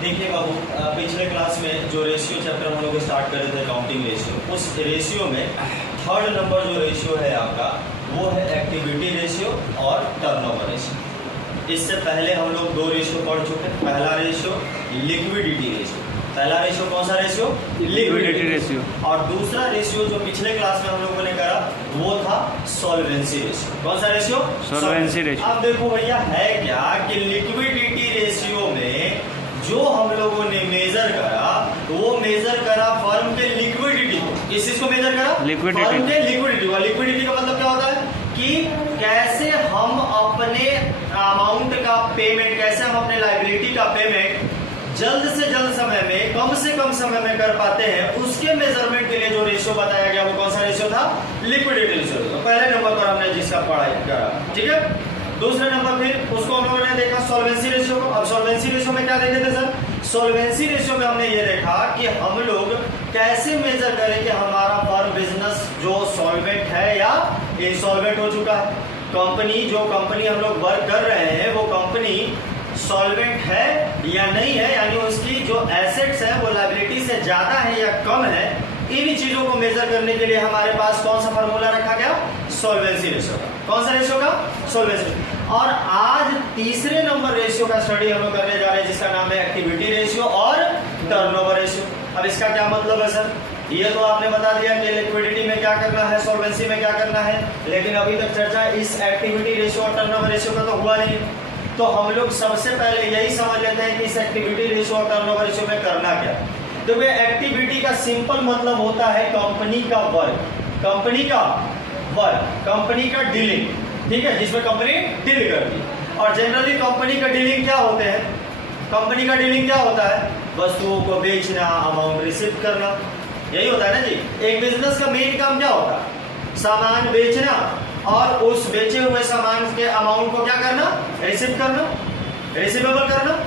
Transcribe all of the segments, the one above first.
देखिए बाबू, पिछले क्लास में जो रेशियो चैप्टर हम लोग स्टार्ट कर रहे थे काउंटिंग रेशियो, उस रेशियो में थर्ड नंबर जो रेशियो है आपका वो है एक्टिविटी रेशियो और टर्नओवर रेशियो। इससे पहले हम लोग दो रेशियो पढ़ चुके हैं। पहला रेशियो लिक्विडिटी रेशियो। पहला रेशियो कौन सा रेशियो? Liquidity ratio. और दूसरा रेशियो जो पिछले क्लास में हम लोगों ने करा वो था सॉल्वेंसी रेशियो। कौन सा रेशियो? Solvency ratio. अब देखो भैया है क्या कि लिक्विडिटी रेशियो में जो हम लोगों ने मेजर करा वो मेजर करा फर्म के लिक्विडिटी को। किस चीज को मेजर करा? लिक्विडिटी। फर्म के लिक्विडिटी को। लिक्विडिटी का मतलब क्या होता है कि कैसे हम अपने अमाउंट का पेमेंट, कैसे हम अपने लायबिलिटी का पेमेंट जल्द से जल्द समय में, कम से कम समय में कर पाते हैं, उसके मेजरमेंट के लिए जो रेशियो बताया गया वो कौन सा रेशियो था? Liquidity ratio. तो पहले नंबर पर हमने जिसका पढ़ाई करा, ठीक है। दूसरे नंबर फिर उसको हम लोगों ने देखा सॉल्वेंसी रेशियो को। अब सॉल्वेंसी रेशियो में क्या देखे थे सर? सॉल्वेंसी रेशियो में हमने ये देखा कि हम लोग कैसे मेजर करें कि हमारा फर्म बिजनेस जो सॉल्वेंट है या इंसॉल्वेंट हो चुका है। कंपनी, जो कंपनी हम लोग वर्क कर रहे हैं वो कंपनी सॉल्वेंट है या नहीं है, यानी उसकी जो एसेट्स है वो लायबिलिटी से ज्यादा है या कम है। इन चीजों को मेजर करने के लिए हमारे पास कौन सा फार्मूला रखा गया? सॉल्वेंसी रेशियो का। कौन सा रेशियो का? सॉल्वेंसी। और आज तीसरे नंबर रेशियो का स्टडी हम लोग करने जा रहे हैं जिसका नाम है एक्टिविटी रेशियो और टर्नओवर रेशियो। अब इसका क्या मतलब है सर? ये तो आपने बता दिया कि लिक्विडिटी में क्या करना है, सॉल्वेंसी में क्या करना है, लेकिन अभी तक चर्चा इस एक्टिविटी रेशियो और टर्नओवर रेशियो का तो हुआ नहीं। तो हम लोग सबसे पहले यही समझ लेते हैं कि इस एक्टिविटी रेशियो और टर्नओवर रेशियो में करना क्या। तो वे एक्टिविटी का सिंपल मतलब होता है कंपनी का वर्क, कंपनी का वर्क, कंपनी का डीलिंग, ठीक है, जिसमें कंपनी डील करती है। और जनरली कंपनी का डीलिंग क्या होते हैं? कंपनी का डीलिंग क्या होता है? वस्तुओं को बेचना, अमाउंट रिसीव करना, यही होता है ना जी। एक बिजनेस का मेन काम क्या होता है? सामान बेचना और उस बेचे हुए सामान के अमाउंट को क्या करना? रिसीव करना, रिसीवेबल करना।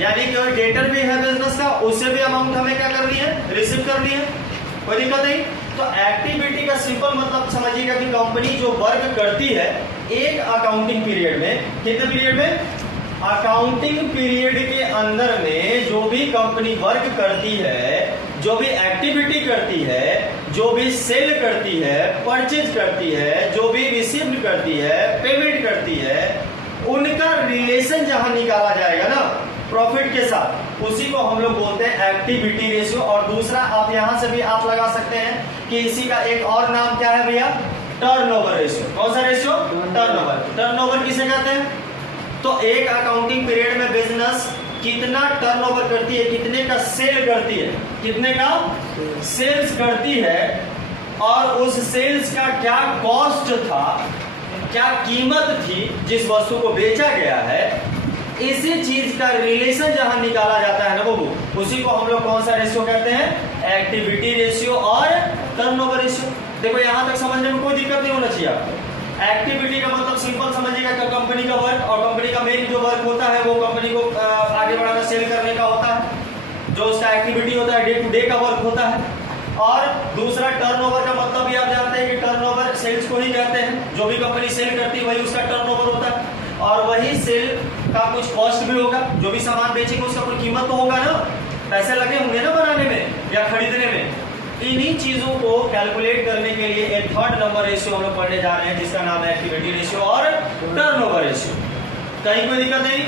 यानी कि डेटर भी है बिजनेस का, उससे भी अमाउंट हमें क्या करनी है? रिसीव करनी है। कोई दिक्कत नहीं। तो एक्टिविटी का सिंपल मतलब समझिएगा कि कंपनी जो वर्क करती है एक अकाउंटिंग पीरियड में, कितने पीरियड में? अकाउंटिंग पीरियड के अंदर में जो भी कंपनी वर्क करती है, जो भी एक्टिविटी करती है, जो भी सेल करती है, परचेज करती है, जो भी रिसीव करती है, पेमेंट करती है, उनका रिलेशन जहां निकाला जाएगा ना प्रॉफिट के साथ, उसी को हम लोग बोलते हैं एक्टिविटी रेशियो। और दूसरा आप यहां से भी आप लगा सकते हैं कि इसी का एक और नाम क्या है भैया? Turnover ratio. कौन सा रेशियो? टर्नओवर। टर्नओवर किसे कहते हैं? तो एक अकाउंटिंग पीरियड में बिजनेस कितना टर्नओवर करती है, कितने का सेल करती है, कितने का सेल्स करती है, और उस सेल्स का क्या कॉस्ट था, क्या कीमत थी जिस वस्तु को बेचा गया है, इसी चीज का रिलेशन जहां निकाला जाता है ना बाबू, उसी को हम लोग कौन सा रेशियो कहते हैं? एक्टिविटी रेशियो और टर्नओवर रेशियो। देखो यहां तक समझने में कोई दिक्कत नहीं होना चाहिए आपको। एक्टिविटी का मतलब सिंपल समझिएगा कि कंपनी का वर्क, और कंपनी का मेन जो वर्क होता है वो कंपनी को आगे बढ़ाना, सेल करने का होता है, जो उसका एक्टिविटी होता है, डे टू डे का वर्क होता है। और दूसरा टर्नओवर का मतलब भी आप जानते हैं कि टर्नओवर सेल्स को ही कहते हैं। जो भी कंपनी सेल करती है वही उसका टर्नओवर होता है, और वही सेल का कुछ कॉस्ट भी होगा। जो भी सामान बेचेंगे उसका कोई कीमत तो होगा ना, पैसे लगे होंगे ना बनाने में या खरीदने में। इन्हीं चीजों को कैलकुलेट करने के लिए एक थर्ड नंबर रेशियो हम लोग पढ़ने जा रहे हैं जिसका नाम है एक्टिविटी रेशियो और टर्नओवर रेशियो। कहीं कोई दिक्कत नहीं।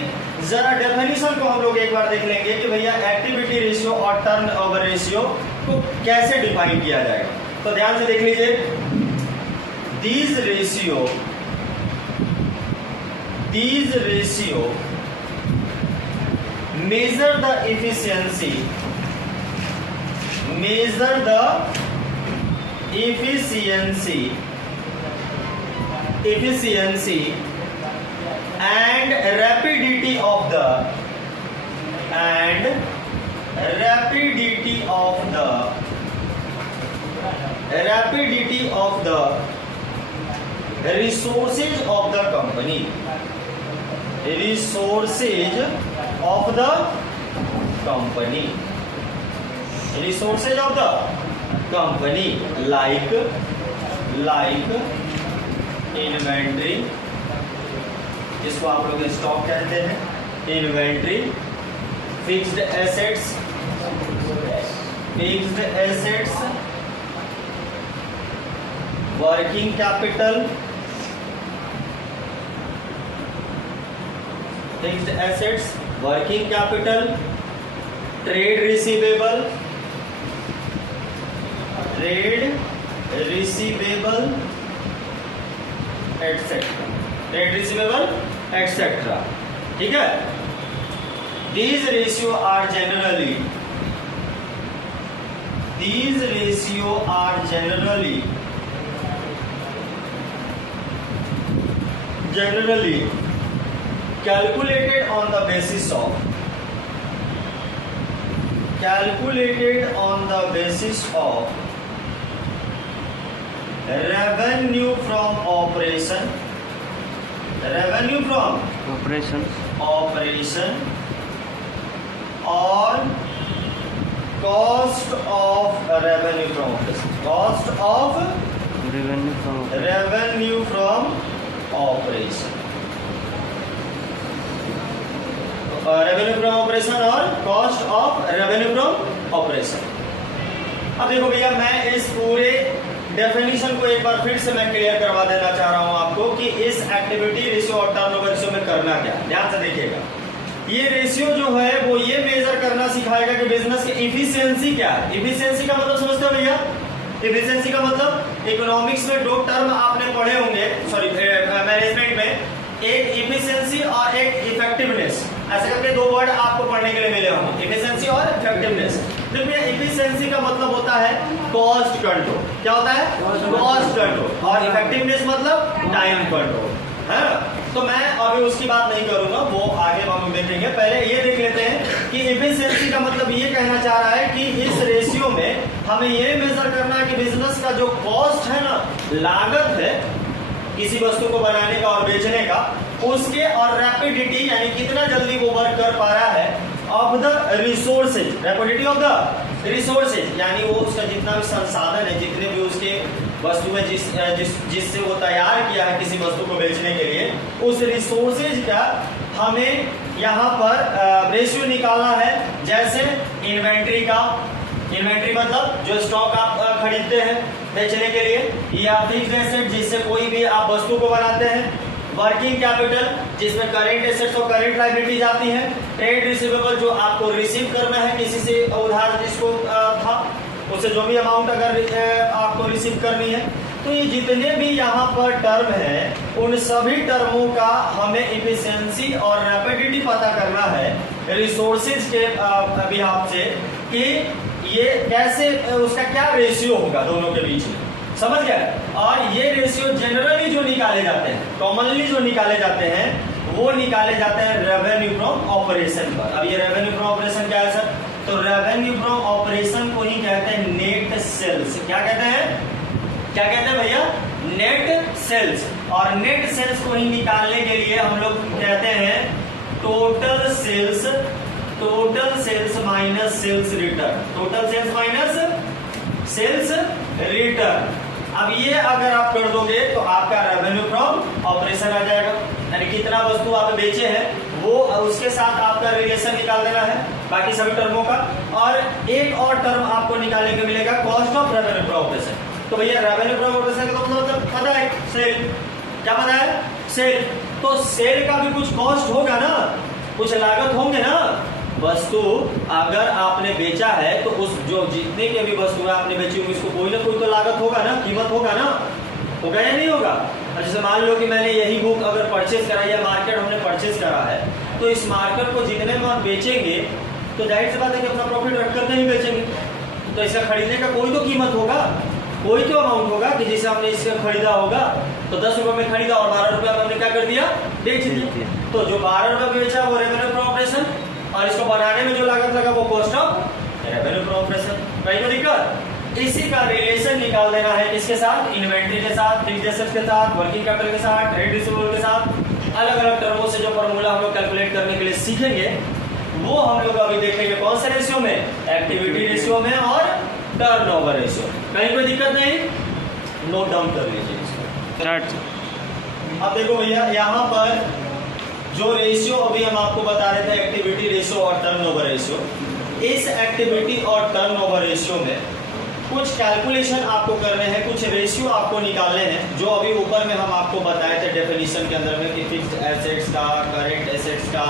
जरा डेफिनेशन को हम लोग एक बार देख लेंगे कि भैया एक्टिविटी रेशियो और टर्नओवर रेशियो को कैसे डिफाइन किया जाएगा। तो ध्यान से देख लीजिए। These ratio measure the efficiency and rapidity of the resources of the company, like inventory, जिसको आप लोग स्टॉक कहते हैं, inventory, fixed assets, working capital, fixed assets, working capital, trade receivable, etcetera, ठीक है। These ratio are generally calculated on the basis of revenue from operation और cost of revenue from operation, revenue from operation और cost of revenue from operation। अब देखो भैया, मैं इस पूरे डेफिनेशन को एक बार फिर से मैं क्लियर करवा देना चाह रहा हूं आपको कि इस एक्टिविटी रेशियो और टर्नओवर रेशियो में करना क्या। ध्यान से देखिएगा, ये रेशियो जो है वो ये मेजर करना सिखाएगा कि बिजनेस की इफिशियंसी क्या है। इफिशियंसी का मतलब समझते हो भैया? इफिशियंसी का मतलब इकोनॉमिक्स में दो टर्म आपने पढ़े होंगे, सॉरी मैनेजमेंट में, एक इफिशियंसी और एक इफेक्टिवनेस, ऐसे करके दो वर्ड आपको पढ़ने के लिए मिले होंगे, इफिशियंसी और इफेक्टिवनेस। देखिए, इफिशियंसी का मतलब होता है कॉस्ट कंट्रोल। क्या होता है? Cost control. और इफेक्टिवनेस मतलब टाइम कंट्रोल, है ना। तो मैं अभी उसकी बात नहीं करूंगा, वो आगे हम लोग देखेंगे। पहले ये देख लेते हैं कि इफिशियंसी का मतलब ये कहना चाह रहा है कि इस रेशियो में हमें ये मेजर करना है कि बिजनेस का जो कॉस्ट है ना, लागत है किसी वस्तु को बनाने का और बेचने का, उसके और रैपिडिटी यानी कितना जल्दी वो वर्क कर पा रहा है of the resources, rapidity of the resources यानी वो उसका जितना भी संसाधन है, जितने भी उसके वस्तु में जिससे वो तैयार किया है किसी वस्तु को बेचने के लिए, उस रिसोर्सेज का हमें यहाँ पर रेशियो निकालना है। जैसे इन्वेंट्री का, इन्वेंट्री मतलब जो स्टॉक आप खरीदते हैं बेचने के लिए, या फिक्स्ड एसेट जिससे कोई भी आप वस्तु को बनाते हैं, वर्किंग कैपिटल जिसमें करेंट एसेट्स और करेंट लायबिलिटीज आती हैं, ट्रेड रिसीवेबल जो आपको रिसीव करना है किसी से उधार जिसको था, उससे जो भी अमाउंट अगर आपको रिसीव करनी है। तो ये जितने भी यहाँ पर टर्म है, उन सभी टर्मों का हमें इफिशियंसी और रैपिडिटी पता करना है रिसोर्सेज के बिहाफ से कि ये कैसे, उसका क्या रेशियो होगा दोनों के बीच में, समझ गए। और ये रेशियो जनरली जो निकाले जाते हैं, कॉमनली जो निकाले जाते हैं, वो निकाले जाते हैं रेवेन्यू फ्रॉम ऑपरेशन पर। अब ये रेवेन्यू फ्रॉम ऑपरेशन क्या है सर? तो रेवेन्यू फ्रॉम ऑपरेशन को ही कहते हैं नेट सेल्स। क्या कहते हैं? क्या कहते हैं भैया? Net sales. और नेट सेल्स को ही निकालने के लिए हम लोग कहते हैं total sales, total sales minus sales return, total sales minus sales return. अब ये अगर आप कर दोगे तो आपका रेवेन्यू फ्रॉम ऑपरेशन आ जाएगा, यानी कितना वस्तु आप बेचे हैं वो उसके साथ आपका रिलेशन निकाल देना है बाकी सभी टर्मों का। और एक और टर्म आपको निकालने को मिलेगा cost of revenue from operation. तो भैया रेवेन्यू फ्रॉम ऑपरेशन का तो मतलब पता है सेल, क्या पता है? सेल। तो सेल का भी कुछ कॉस्ट होगा ना, कुछ लागत होंगे ना। वस्तु अगर आपने बेचा है तो उस जो जितने के भी वस्तु आपने बेची होगी उसको कोई ना कोई तो लागत होगा ना, कीमत होगा ना, होगा या नहीं होगा? जैसे मान लो कि मैंने यही बुक अगर परचेज करा या मार्केट हमने परचेज करा है, तो इस मार्केट को जितने में आप बेचेंगे तो जाहिर सी बात है कि अपना प्रॉफिट रखकर नहीं बेचेंगे, तो इसका खरीदने का कोई तो कीमत होगा, कोई तो अमाउंट होगा कि जिसे हमने इसका खरीदा होगा। तो 10 रुपए में खरीदा और 12 रुपए में हमने क्या कर दिया? बेच दिया। तो जो 12 रुपए में बेचा वो रेवेन्यू फ्रॉम ऑपरेशन, और इसको बनाने में जो लागत लगा वो cost of revenue from operation. कहीं तो दिक्कत? इसी का रिलेशन निकाल देना है किसके साथ? इन्वेंट्री के साथ, फिक्स्ड एसेट्स के साथ, वर्किंग कैपिटल के साथ, ट्रेड रिसीवेबल के साथ। अलग अलग टर्मों से जो फॉर्मूला हम लोग कैलकुलेट करने के लिए सीखेंगे वो हम लोग अभी देखेंगे कौन से रेशियो में? एक्टिविटी रेशियो में और टर्नओवर रेशियो। कहीं कोई दिक्कत नहीं, नोट डाउन कर लीजिए इसको। अब देखो भैया, यहाँ पर जो रेशियो अभी हम आपको बता रहे थे, एक्टिविटी रेशियो और टर्नओवर रेशियो, इस एक्टिविटी और टर्नओवर रेशियो में कुछ कैलकुलेशन आपको करने हैं, कुछ रेशियो आपको निकालने हैं, जो अभी ऊपर में हम आपको बताए थे डेफिनेशन के अंदर में कि फिक्स्ड एसेट्स का, करेंट एसेट्स का,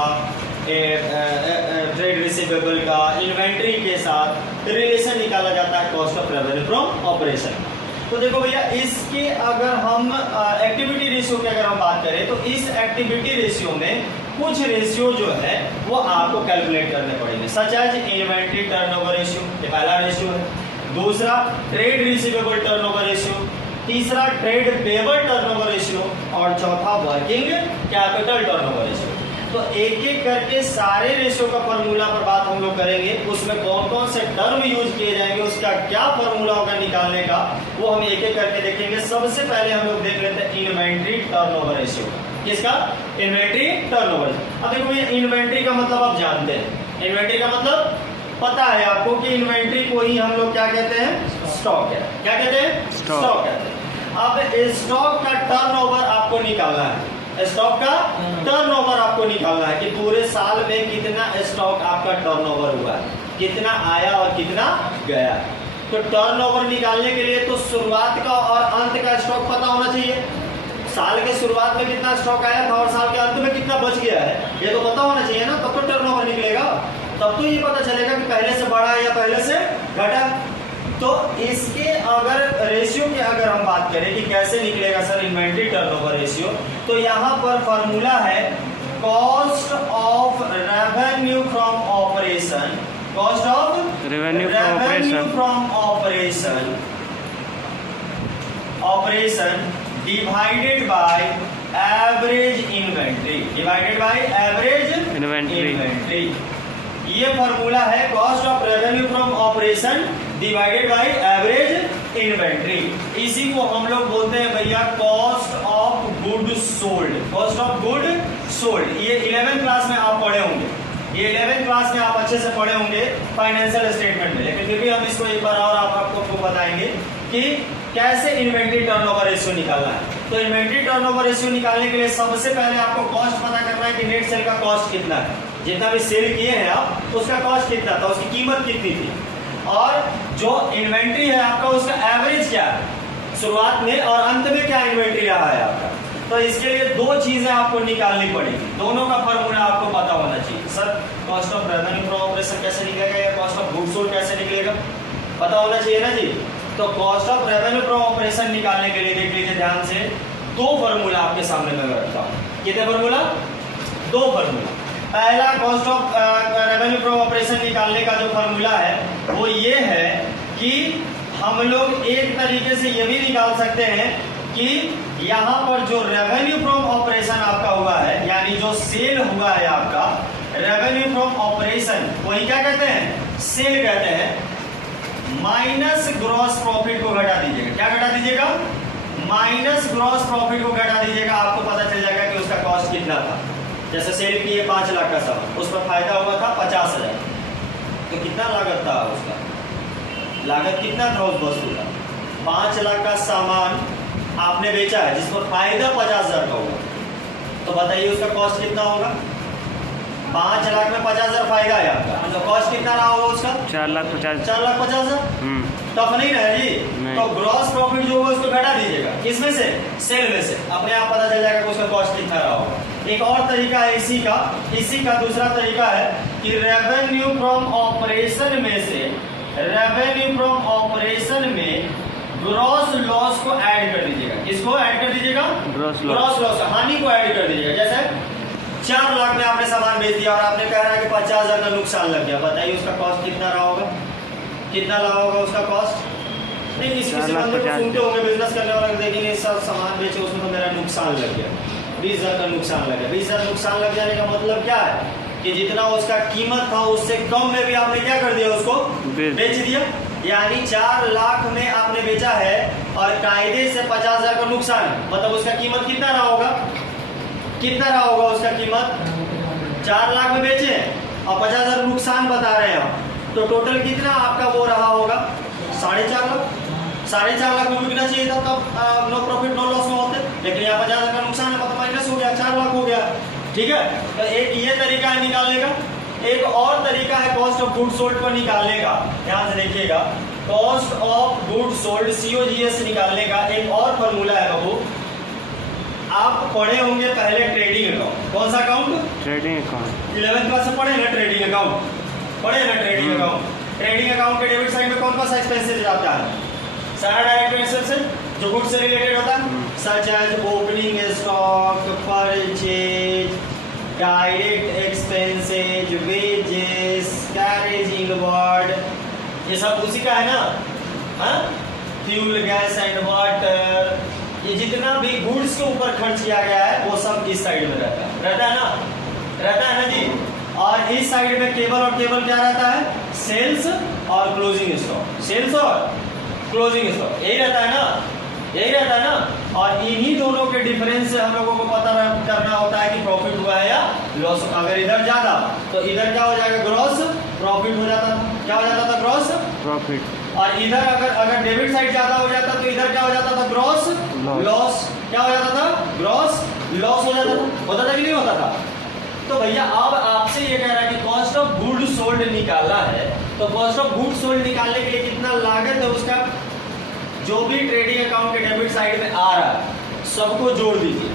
ट्रेड रिसीवेबल का, इन्वेंट्री के साथ रिलेशन निकाला जाता है cost of revenue from operation. तो देखो भैया, इसके अगर हम एक्टिविटी रेशियो की अगर हम बात करें तो इस एक्टिविटी रेशियो में कुछ रेशियो जो है वो आपको कैलकुलेट करने पड़ेंगे, such as inventory turnover ratio, ये पहला रेशियो है। दूसरा ट्रेड रिसीवेबल टर्नओवर रेशियो, तीसरा ट्रेड पेबल टर्नओवर रेशियो और चौथा वर्किंग कैपिटल टर्नओवर रेशियो। तो एक एक करके सारे रेशियो का फॉर्मूला पर बात हम लोग करेंगे, उसमें कौन कौन से टर्म यूज किए जाएंगे, उसका क्या फॉर्मूला होगा निकालने का, वो हम एक एक करके देखेंगे। सबसे पहले हम लोग देख लेते हैं इन्वेंट्री टर्नओवर रेशियो। किसका? Inventory turnover. अब देखो ये इन्वेंट्री का मतलब आप जानते हैं, इन्वेंट्री का मतलब पता है आपको कि इन्वेंट्री को ही हम लोग क्या कहते हैं? स्टॉक है। क्या कहते हैं? स्टॉक कहते हैं। अब स्टॉक का टर्नओवर आपको निकालना है, स्टॉक का टर्नओवर आपको निकालना है कि पूरे साल में कितना स्टॉक आपका टर्नओवर हुआ है, कितना आया और कितना गया। तो टर्नओवर निकालने के लिए तो शुरुआत का और अंत का स्टॉक पता होना चाहिए। साल के शुरुआत में कितना स्टॉक आया था और साल के अंत में कितना बच गया है, ये तो पता होना चाहिए ना, तब तो टर्नओवर निकलेगा, तब तो ये पता चलेगा कि पहले से बढ़ा है या पहले से घटा। तो इसके अगर रेशियो की अगर हम बात करें कि कैसे निकलेगा सर इन्वेंट्री टर्नओवर रेशियो, तो यहाँ पर फॉर्मूला है cost of revenue from operation, cost of revenue from operation divided by average inventory, divided by average inventory. ये फॉर्मूला है cost of revenue from operation divided by average inventory. इसी को हम लोग बोलते हैं भैया cost of good sold, cost of good sold. ये 11th क्लास में आप पढ़े होंगे, ये 11th क्लास में आप अच्छे से पढ़े होंगे फाइनेंशियल स्टेटमेंट में, लेकिन फिर भी हम इसको एक बार और आपको बताएंगे कि कैसे इन्वेंट्री टर्नओवर रेशियो निकालना है। तो इन्वेंट्री टर्नओवर रेशियो निकालने के लिए सबसे पहले आपको कॉस्ट पता करना है कि नेट सेल का कॉस्ट कितना है, जितना भी सेल किए हैं आप उसका कॉस्ट कितना था, उसकी कीमत कितनी थी, और जो इन्वेंट्री है आपका उसका एवरेज क्या है, शुरुआत में और अंत में क्या इन्वेंट्री रहा है आपका। तो इसके लिए दो चीजें आपको निकालनी पड़ेगी, दोनों का फॉर्मूला आपको पता होना चाहिए। Sir cost of revenue from operation कैसे निकलेगा या कॉस्ट ऑफ गुड्स सोल्ड कैसे निकलेगा, पता होना चाहिए ना जी। तो cost of revenue from operation निकालने के लिए देख लीजिए ध्यान से, दो फॉर्मूला आपके सामने मैं रखता हूँ। कितने फॉर्मूला? दो फॉर्मूला। पहला cost of revenue from operation निकालने का जो फॉर्मूला है वो ये है कि हम लोग एक तरीके से ये भी निकाल सकते हैं कि यहाँ पर जो रेवेन्यू फ्रॉम ऑपरेशन आपका हुआ है, यानी जो सेल हुआ है आपका रेवेन्यू फ्रॉम ऑपरेशन, वही क्या कहते हैं? सेल कहते हैं, माइनस ग्रॉस प्रॉफिट को घटा दीजिएगा। क्या घटा दीजिएगा? माइनस ग्रॉस प्रॉफिट को घटा दीजिएगा। आपको पता चल जाएगा कि उसका कॉस्ट कितना था। जैसे सेल किए 5 लाख का सामान, उस पर फायदा हुआ था 50,000, तो कितना लागत था उसका? लागत कितना था उस वस्तु का? 5 लाख का सामान आपने बेचा है जिस पर फायदा 50,000 का हुआ, तो बताइए उसका कॉस्ट कितना होगा? 5 लाख में 50,000 फायदा है आपका, तो कॉस्ट कितना रहा होगा उसका? 4,50,000। टफ नहीं ना जी। तो ग्रॉस प्रॉफिट जो होगा उसको घटा दीजिएगा, किसमें से? सेल में से। अपने आप पता चल जाएगा कि उसका कॉस्ट कितना रहा होगा। एक और तरीका है इसी का दूसरा तरीका है कि रेवेन्यू फ्रॉम ऑपरेशन में से, रेवेन्यू फ्रॉम ऑपरेशन में ग्रॉस लॉस को ऐड कर दीजिएगा। किसको ऐड कर दीजिएगा? ग्रॉस लॉस, हानि को ऐड कर दीजिएगा। जैसे 4 लाख में आपने सामान बेच दिया और आपने कह रहा है कि 50,000 का नुकसान लग गया, बताइए उसका कॉस्ट कितना रहा होगा? कितना रहा होगा उसका कॉस्ट? नहीं, किसी बंदे को सुनते होंगे बिजनेस करने वाले, देखेंगे सब सामान बेचे उसमें तो मेरा नुकसान लग गया, 20,000 का नुकसान लग गया। 20,000 नुकसान लग जाने का मतलब क्या है कि जितना उसका कीमत था उससे कम में भी आपने क्या कर दिया? उसको बेच दिया। यानी 4 लाख में आपने बेचा है और कायदे से 50,000 का नुकसान, मतलब उसका कीमत कितना रहा होगा? कितना रहा होगा उसका कीमत? 4 लाख में बेचे और 50,000 नुकसान बता रहे हैं हम, तो टोटल कितना आपका वो रहा होगा? 4.5 लाख। 4.5 लाख में बिकना चाहिए था, तब नो प्रॉफिट नो लॉस में होते, लेकिन यहाँ 50,000 का नुकसान है, मतलब माइनस हो गया, 4 लाख हो गया। ठीक है, तो एक ये तरीका है निकालने का। एक और तरीका है कॉस्ट ऑफ गुड सोल्ड को निकालने का, ध्यान से देखिएगा। Cost of good sold COGS निकालने का एक और फॉर्मूला है बाबू। आप पढ़े होंगे पहले ट्रेडिंग अकाउंट। कौन सा account? Trading account. 11th class में पढ़े ना ट्रेडिंग अकाउंट, पढ़े ना ट्रेडिंग अकाउंट। ट्रेडिंग अकाउंट के डेबिट साइड में कौन कौन सा एक्सपेंसेस जाता है? सारा डायरेक्ट एक्सपेंसेस जो गुड्स से रिलेटेड होता है, such as opening stock, purchase, direct expenses, wages, carriage inward, ये सब उसी का है ना। हाँ, फ्यूल, गैस एंड वाटर, ये जितना भी गुड्स के ऊपर खर्च किया गया है वो सब इस साइड में रहता है ना, रहता है ना जी। और इस साइड में केवल और केवल क्या रहता है? सेल्स और क्लोजिंग स्टॉक, सेल्स और क्लोजिंग स्टॉक, यही रहता है ना, यही रहता है ना। और इन्हीं दोनों के डिफरेंस से हम लोगों को पता करना होता है कि प्रॉफिट हुआ है या लॉस। अगर इधर ज्यादा तो इधर क्या हो जाएगा? ग्रॉस प्रॉफिट हो जाता था। क्या हो जाता था? Gross profit. और इधर अगर डेबिट साइड ज्यादा हो जाता तो इधर क्या हो जाता था? Gross loss. क्या हो जाता था? ग्रॉस लॉस हो जाता था। होता था कि नहीं होता था? तो भैया अब आपसे ये कह रहा है कि कॉस्ट ऑफ गुड सोल्ड निकालना है, तो कॉस्ट ऑफ गुड सोल्ड निकालने के लिए कितना लागत है उसका, जो भी ट्रेडिंग अकाउंट के डेबिट साइड में आ रहा है सबको जोड़ दीजिए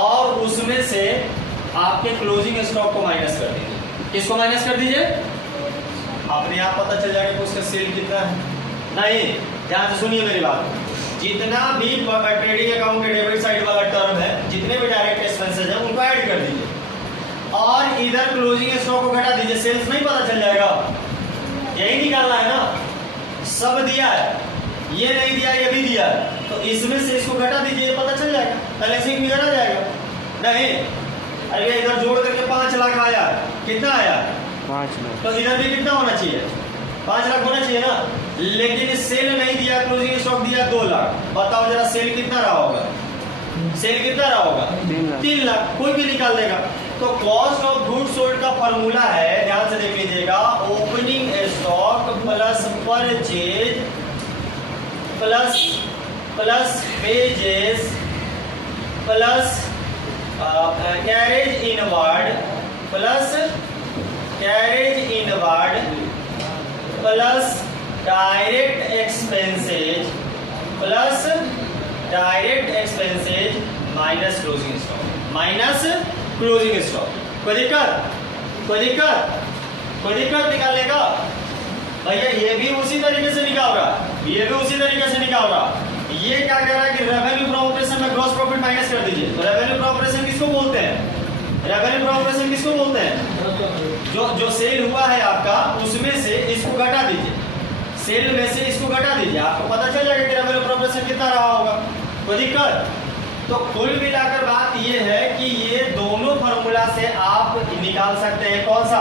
और उसमें से आपके क्लोजिंग स्टॉक को माइनस कर दीजिए। किसको माइनस कर दीजिए? अपने आप पता चल जाएगा कि उसका सेल कितना है। नहीं, ध्यान से सुनिए मेरी बात। जितना भी ट्रेडिंग अकाउंट के डेबिट साइड वाला टर्म है, जितने भी डायरेक्ट एक्सपेंसेस हैं उनको ऐड कर दीजिए और इधर क्लोजिंग स्टॉक को घटा दीजिए। सेल्स नहीं पता चल जाएगा? यही निकालना है ना। सब दिया है, ये नहीं दिया, ये भी दिया है, तो इसमें से इसको घटा दीजिए, पता चल जाएगा, बैलेंसिंग भी घटा जाएगा। नहीं, अरे इधर जोड़ करके 5 लाख आया, कितना आया? 5 लाख। तो इधर भी कितना होना चाहिए? 5 लाख होना चाहिए ना। लेकिन सेल नहीं दिया, क्लोजिंग स्टॉक दिया 2 लाख। बताओ जरा सेल कितना रहा होगा? सेल कितना रहा होगा? 3 लाख। कोई भी निकाल देगा। तो कॉस्ट ऑफ गुड सोल्ड का फॉर्मूला है, ध्यान से देख लीजिएगा, opening stock plus purchase plus wages plus carriage inward plus direct expenses minus closing stock. कोई दिक्कत निकालने का? भैया ये भी उसी तरीके से निकाल रहा, ये भी उसी तरीके से निकाल रहा। ये क्या कह रहा है कि रेवेन्यू फ्रॉम ऑपरेशन में ग्रॉस प्रॉफिट माइनस कर दीजिए। तो रेवेन्यू फ्रॉम ऑपरेशन किसको बोलते हैं? रेवेन्यू फ्रॉम ऑपरेशन किसको बोलते हैं? जो सेल हुआ है आपका उसमें से इसको घटा दीजिए, सेल में से इसको घटा दीजिए, आपको पता चल जाएगा कि रेवेन्यू फ्रॉम ऑपरेशन कितना रहा होगा। कोई दिक्कत? तो कुल मिलाकर बात ये है कि ये दोनों फॉर्मूला से आप निकाल सकते हैं कौन सा?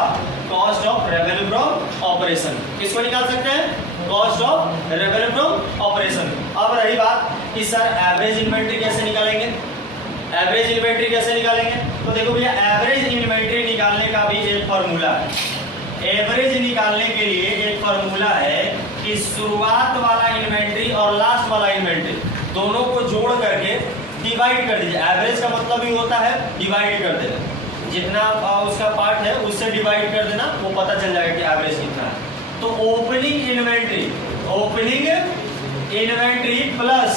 Cost of revenue from operation. किसको निकाल सकते हैं? Cost of revenue from operation. अब रही बात कि सर एवरेज इन्वेंट्री कैसे निकालेंगे? एवरेज इन्वेंट्री कैसे निकालेंगे? तो देखो भैया, एवरेज इन्वेंट्री निकालने का भी एक फॉर्मूला है। एवरेज निकालने के लिए एक फॉर्मूला है कि शुरुआत वाला इन्वेंट्री और लास्ट वाला इन्वेंट्री दोनों को जोड़ करके डिवाइड कर दीजिए। एवरेज का मतलब ही होता है डिवाइड कर देना, जितना उसका पार्ट है उससे डिवाइड कर देना, वो पता चल जाएगा कि एवरेज कितना है। तो opening inventory plus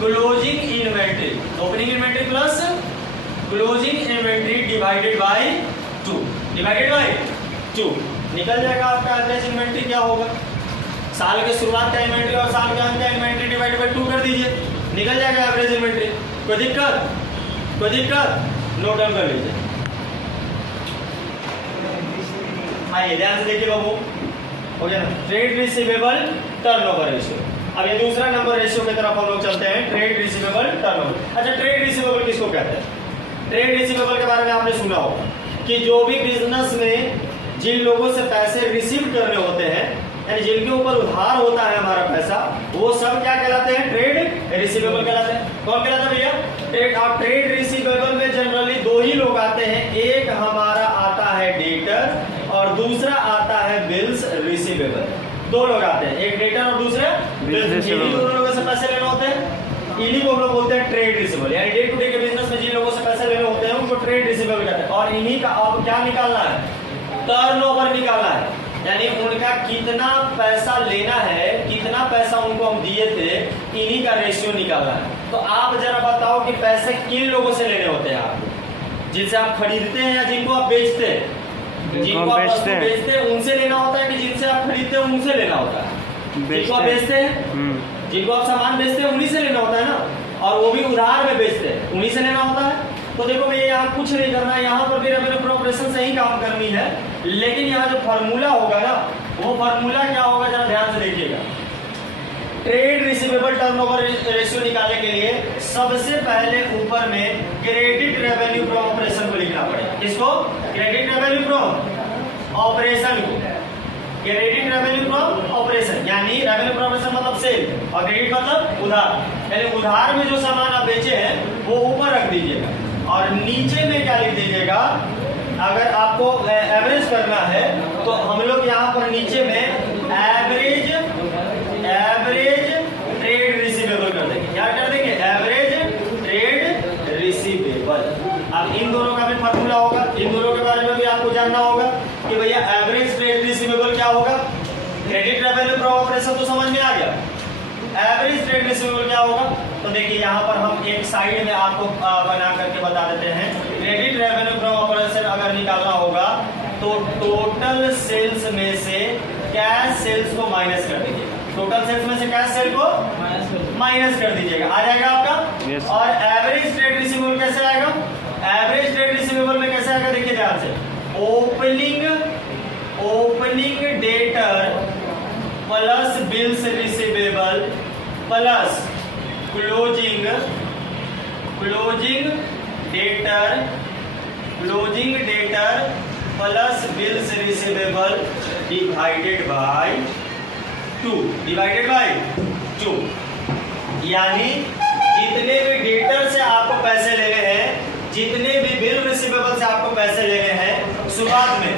closing inventory, opening inventory plus closing inventory divided by 2 निकल जाएगा आपका एवरेज इन्वेंट्री क्या होगा। साल के शुरुआत का इन्वेंट्री और साल के अंत का इन्वेंट्री डिवाइड बाय 2 कर दीजिए, निकल जाएगा एवरेज इन्वेंट्री। कोई दिक्कत? नोट डाउन कर लीजिए। आइए ध्यान से देखिए बाबू, हो गया ना। Trade receivable turnover ratio. अब ये दूसरा नंबर रेशियो की तरफ हम लोग चलते हैं, ट्रेड रिसीवेबल टर्नओवर। अच्छा, ट्रेड रिसीवेबल किसको कहते हैं? ट्रेड रिसीवेबल के बारे में आपने सुना होगा कि जो भी बिजनेस में जिन लोगों से पैसे रिसीव करने होते हैं, यानी जिनके ऊपर उधार होता है हमारा पैसा, वो सब क्या कहलाते हैं? ट्रेड रिसीवेबल कहलाते हैं। कौन कहलाता है भैया? ट्रेड रिसीवेबल में जनरली 2 ही लोग आते हैं, एक हमारा आता है डेटर और दूसरा आता है बिल्स रिसीवेबल। 2 लोग आते हैं, एक डेटर और दूसरा बिल्स रिसीवेबल। दोनों लोगों से पैसे लेने होते हैं, इन्हीं को हम लोग बोलते हैं ट्रेड रिसीवेबल। यानी डे टू डे के बिजनेस में जिन लोगों से पैसे लेने होते हैं उनको ट्रेड रिसीवेबल कहते हैं। और इन्हीं का अब क्या निकालना है, टर्नओवर निकालना है, यानी उनका कितना पैसा लेना है, कितना पैसा उनको हम दिए थे, इन्हीं का रेशियो निकालना है। तो आप जरा बताओ कि पैसे किन लोगों से लेने होते हैं आपको, जिनसे आप खरीदते हैं या जिनको आप बेचते हैं? जिनको आप वस्तु बेचते हैं उनसे लेना होता है कि जिनसे आप खरीदते हैं उनसे लेना होता है? जिनको आप बेचते हैं, जिनको आप सामान बेचते हैं उन्हीं से लेना होता है ना, और वो भी उधार में बेचते हैं, उन्हीं से लेना होता है। तो देखो भैया यहाँ कुछ नहीं करना है, यहाँ पर भी रेवेन्यू प्रॉपरेशन से ही काम करनी है, लेकिन यहाँ जो फार्मूला होगा ना, वो फार्मूला क्या होगा जरा ध्यान से देखिएगा। ट्रेड रिसीवेबल टर्नओवर रेशियो निकालने के लिए सबसे पहले ऊपर में क्रेडिट रेवेन्यू फ्रॉम ऑपरेशन को लिखना पड़ेगा। किसको? क्रेडिट रेवेन्यू फ्रॉम ऑपरेशन को। क्रेडिट रेवेन्यू फ्रॉम ऑपरेशन यानी रेवेन्यू फ्रॉम ऑपरेशन मतलब सेल, और क्रेडिट मतलब उधार, यानी उधार में जो सामान आप बेचे हैं वो ऊपर रख दीजिएगा, और नीचे में क्या लिख दीजिएगा। अगर आपको एवरेज करना है तो हम लोग यहाँ पर नीचे में एवरेज ट्रेड रिसीवेबल कर देंगे। क्या कर देंगे? Average trade receivable. अब इन दोनों का भी फॉर्मूला होगा, इन दोनों के बारे में भी आपको जानना होगा कि भैया एवरेज ट्रेड रिसीवेबल क्या होगा। क्रेडिट रेवेन्यू फ्रॉम ऑपरेशन तो समझ में आ गया, एवरेज ट्रेड रिसीवेबल क्या होगा। तो देखिए यहाँ पर हम एक साइड में आपको बना करके बता देते हैं। क्रेडिट रेवेन्यू फ्रॉम ऑपरेशन अगर निकालना होगा तो टोटल सेल्स में से कैश सेल्स को माइनस कर दीजिएगा। टोटल सेल्स में से कैश सेल को माइनस कर दीजिएगा, आ जाएगा आपका। yes. और एवरेज ट्रेड रिसीवेबल कैसे आएगा? एवरेज ट्रेड रिसीवेबल में कैसे आएगा देखिए ध्यान से। Opening debtor plus bills receivable plus closing debtor plus bills receivable divided by 2। यानी जितने भी डेटर से आपको पैसे लेने हैं, जितने भी बिल रिसीवेबल से आपको पैसे लेने हैं शुरुआत में,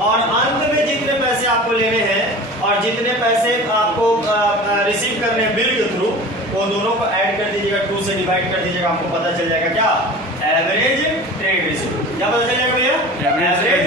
और अंत में जितने पैसे आपको लेने हैं और जितने पैसे आपको रिसीव करने हैं बिल के थ्रू, वो दोनों को ऐड कर दीजिएगा, 2 से डिवाइड कर दीजिएगा, आपको पता चल जाएगा क्या? Average trade receivable. क्या पता चल जाएगा भैया? एवरेज